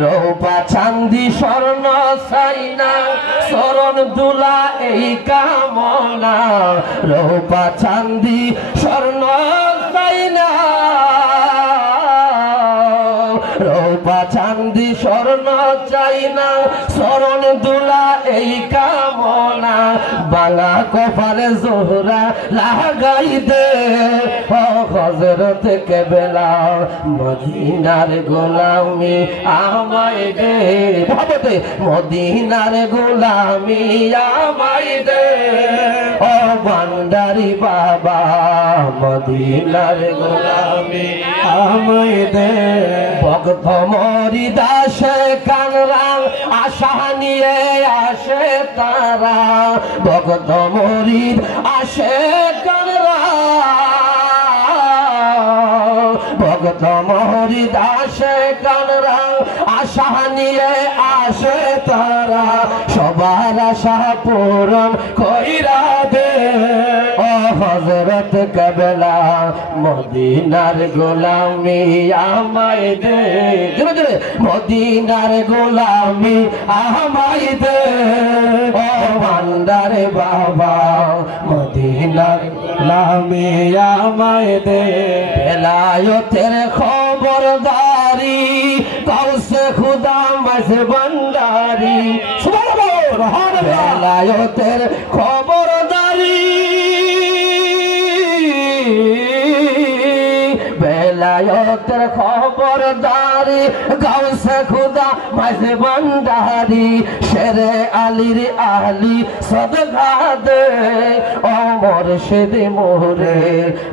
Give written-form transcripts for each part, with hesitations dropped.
রূপা চাঁদি স্বর্ণ চাইনা চরণ দুলা এই কামনা রূপা চাঁদি স্বর্ণ চাইনা রূপা চাঁদি স্বর্ণ চাইনা চরণ দুলা এই কামনা বাংলা কপালে জোহরা লাগাই দে হযরত কেবলা মদিনার গোলামি আমায় দে ভাবতে মদিনার গোলামি আমায় দে ও ভান্ডারি বাবা মদিনার গোলামি আমায় দে ভক্ত মরি দাসে কানরাং আশা নিয়ে আসে তারা ভক্ত মরিদ আসে কানরা ভক্ত মরিদ আসে কানরা আশা নিয়ে আসে তারা সবার আশা পূরণ কইরা দে ও হযরত কেবলা মদিনার গোলামি আমায় দে জোরে জোরে মদিনার গোলামি আমায় দে ও ভান্ডারে বাবা মদিনার গোলামি আমায় দে বেলায়েতের খবরদারি কাউসে খুদা মাঝে ভান্ডারি সুবহানাল্লাহ বেলায়েতের খবরদারি বেলায়েতের খবরদারি গাউসে খুদা মাঝে ভান্ডারি শেরে আলীর আলী সদকা দে ও মুর্শিদ মোরে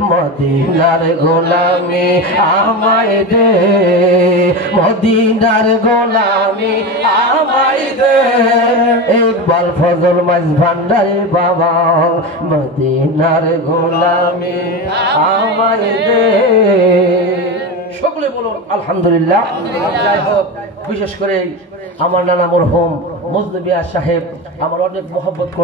মদিনার গোলামি আমায় দে মদিনার গোলামি আমায় দে ইকবাল ফজল মাঝ ভান্ডারি বাবা মদিনার গোলামি আমায় দে সকলে বলুন আলহামদুলিল্লাহ। যাই হোক বিশেষ করে আমার নানা মরহুম মজনু মিয়া সাহেব আমার অনেক মহব্বত